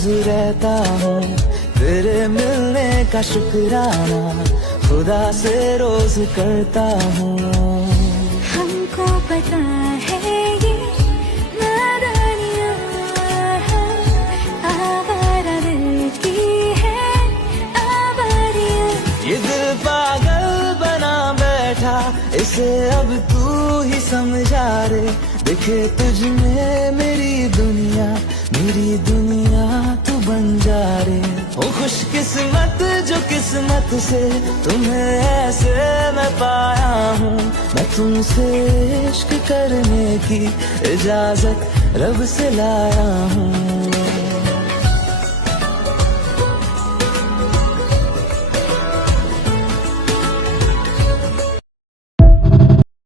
रोज रहता हूँ तेरे मिलने का शुक्राना खुदा से रोज करता हूँ। हमको पता है ये नादानियाँ हैं, आवारा दिल की है आवारियाँ। ये दिल पागल बना बैठा इसे अब तू ही समझा रे, दिखे तुझ में मेरी दुनिया तू बन जा रे। ओ खुशकिस्मत जो किस्मत से तुम्हें ऐसे मैं पाया हूँ, मैं तुमसे इश्क करने की इजाजत रब से लाया हूँ।